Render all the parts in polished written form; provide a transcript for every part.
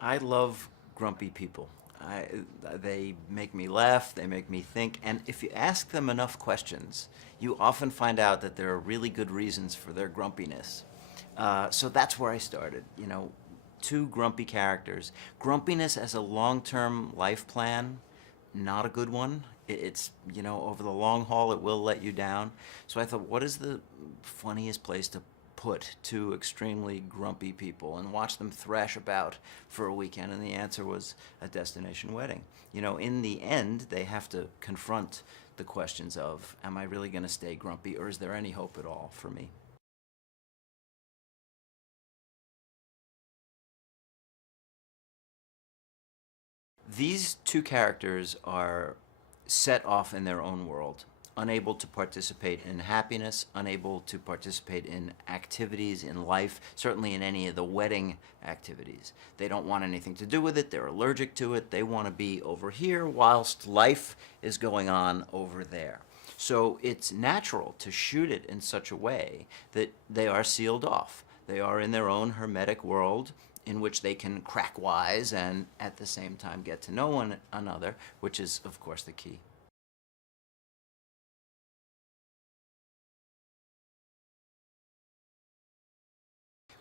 I love grumpy people. I, they make me laugh, they make me think, and if you ask them enough questions, you often find out that there are really good reasons for their grumpiness. So that's where I started. Two grumpy characters. Grumpiness as a long-term life plan, not a good one. It's, over the long haul, it will let you down. So I thought, what is the funniest place to put two extremely grumpy people and watch them thrash about for a weekend? And the answer was a destination wedding. In the end, they have to confront the questions of, am I really going to stay grumpy, or is there any hope at all for me? These two characters are set off in their own world, unable to participate in happiness, unable to participate in activities in life, certainly in any of the wedding activities. They don't want anything to do with it, they're allergic to it, they want to be over here whilst life is going on over there. So it's natural to shoot it in such a way that they are sealed off. They are in their own hermetic world in which they can crack wise and at the same time get to know one another, which is, of course, the key.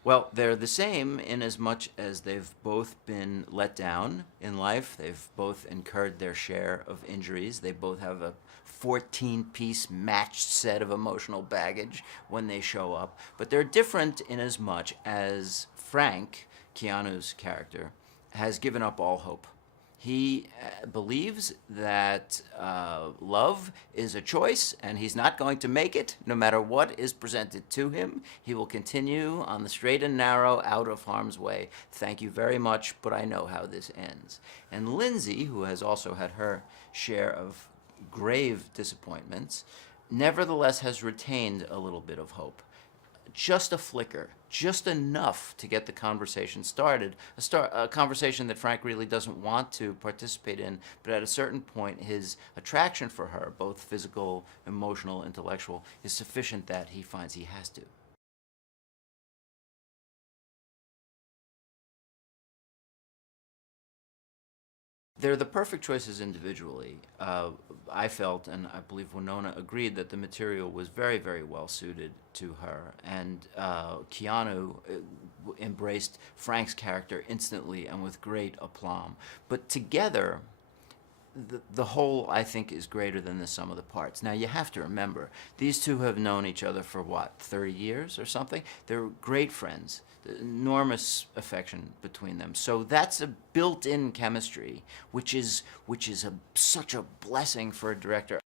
Well, they're the same in as much as they've both been let down in life. They've both incurred their share of injuries. They both have a 14-piece matched set of emotional baggage when they show up. But they're different in as much as Frank, Keanu's character, has given up all hope. He believes that love is a choice and he's not going to make it no matter what is presented to him. He will continue on the straight and narrow, out of harm's way. Thank you very much, but I know how this ends. And Lindsay, who has also had her share of grave disappointments, nevertheless has retained a little bit of hope. Just a flicker, just enough to get the conversation started, a conversation that Frank really doesn't want to participate in, but at a certain point his attraction for her, both physical, emotional, intellectual, is sufficient that he finds he has to. They're the perfect choices individually. I felt, and I believe Winona agreed, that the material was very, very well suited to her. And Keanu embraced Frank's character instantly and with great aplomb. But together, the whole, I think, is greater than the sum of the parts. Now, you have to remember, these two have known each other for what, 30 years or something? They're great friends, enormous affection between them. So that's a built-in chemistry, which is such a blessing for a director.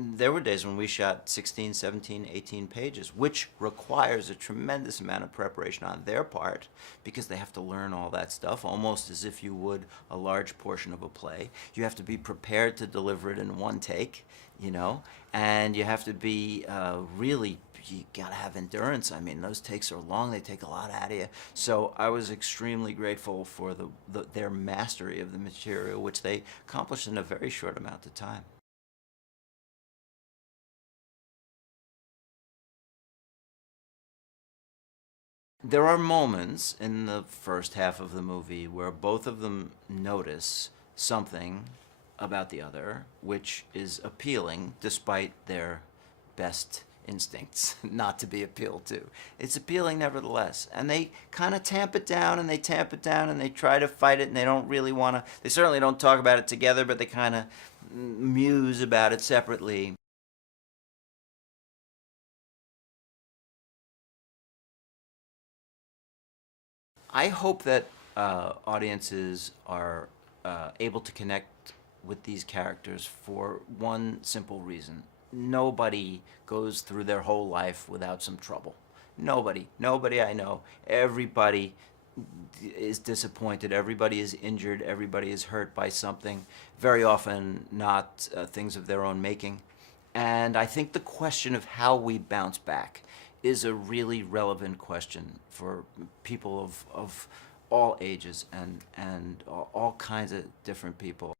There were days when we shot 16, 17, 18 pages, which requires a tremendous amount of preparation on their part because they have to learn all that stuff almost as if you would a large portion of a play. You have to be prepared to deliver it in one take, and you have to be really, you gotta have endurance. I mean, those takes are long, they take a lot out of you. So I was extremely grateful for their mastery of the material, which they accomplished in a very short amount of time. There are moments in the first half of the movie where both of them notice something about the other which is appealing despite their best instincts not to be appealed to. It's appealing nevertheless. And they kind of tamp it down and they tamp it down and they try to fight it and they don't really want to, they certainly don't talk about it together, but they kind of muse about it separately. I hope that audiences are able to connect with these characters for one simple reason. Nobody goes through their whole life without some trouble. Nobody I know. Everybody is disappointed, everybody is injured, everybody is hurt by something, very often not things of their own making. And I think the question of how we bounce back is a really relevant question for people of all ages and all kinds of different people.